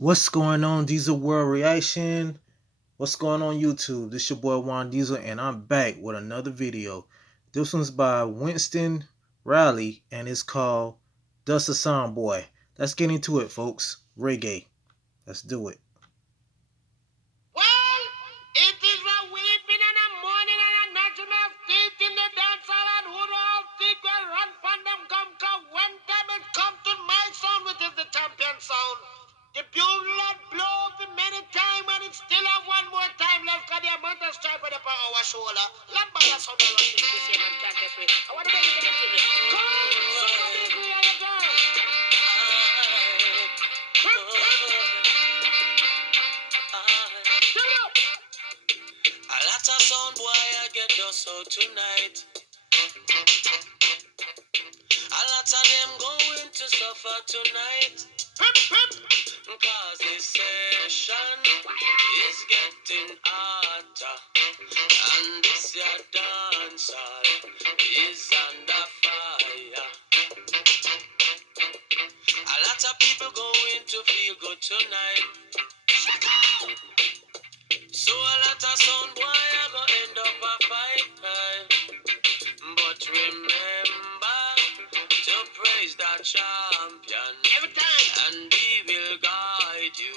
What's going on, Diesel World Reaction? What's going on, YouTube? This your boy Juan Diesel, and I'm back with another video. This one's by Winston Riley, and it's called Dust a Song Boy. Let's get into it, folks. Reggae. Let's do it. Well, it is a weeping and a mourning and a gnashing of teeth in the dance hall, and who know how feet will run from them come when time it come to my sound, which is the champion sound. The bugle Lord blow for many time, and it still have one more time left, cause the amount of stripe on our shoulder. Let by the sound of us this year and can't get me. I want to make it a minute. Come, somebody agree on the girl. A lot of sound boy I get us out tonight. A lot of them going to suffer tonight. Cause this session is getting hotter. And this your dancer is under fire. A lot of people going to feel good tonight. So a lot of sound boy are gonna end up a fight. But remember to praise the champion Every time. and he will guide you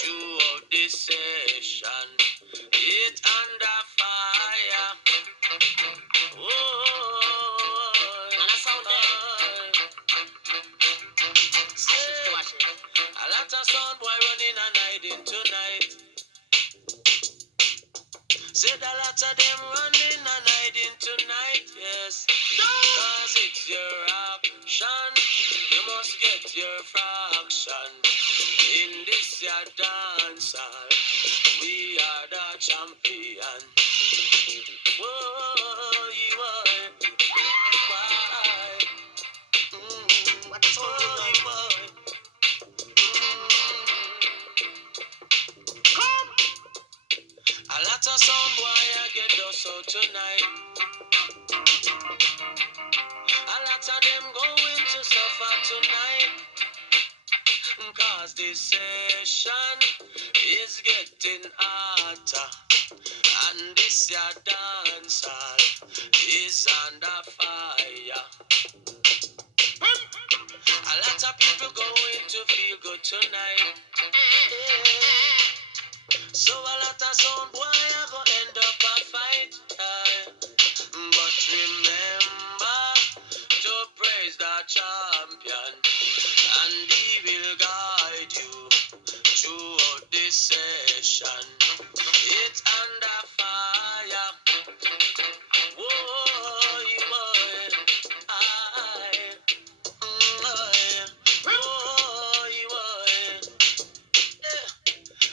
throughout this session. It's under fire. Oh, And I sound a lot of sound boy running and hiding tonight. Said a lot of them running and hiding tonight, yes. Cause it's your action. You must get your fraction. In this your dance hall, we are the champion. Whoa, you are. Why? What the sound is Whoa, Come. a lot of sound boy I get us out tonight. A lot of them going to suffer tonight. Cause this session is getting hotter. And this your dance hall is under fire. A lot of people going to feel good tonight. So a lot of sound boy are gonna end up a fight. But remember to praise the champion, and he will guide you throughout this session. It's under fire. Whoa, you boy. Whoa, you boy.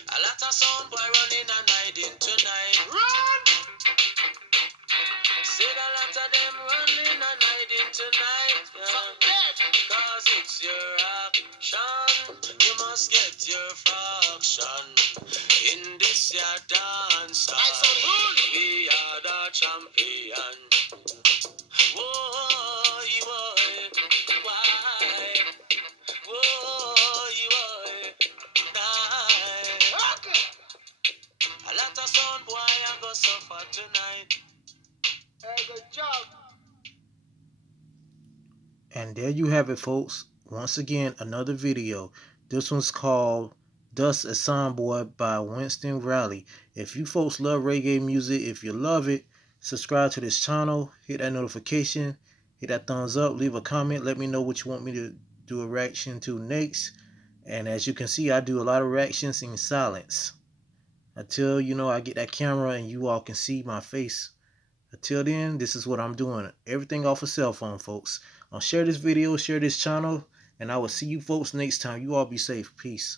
A lot of sound boy running and hiding tonight. Run. Said a lot of them running and hiding tonight. Cause it's your action. You must get your fraction. In this your dance hall, we are the champion. Whoa, you boy. Why? Whoa, you boy. Nah. Okay. A lot of sound boy I go suffer tonight. Hey, good job. And there you have it, folks. Once again, another video. This one's called Dust a Song Boy by Winston Riley. If you folks love reggae music, if you love it, subscribe to this channel, hit that notification, hit that thumbs up, leave a comment, let me know what you want me to do a reaction to next. And as you can see, I do a lot of reactions in silence until I get that camera and you all can see my face. Until then, this is what I'm doing. Everything off a cell phone, folks. Share this video, share this channel, and I will see you folks next time. You all be safe. Peace.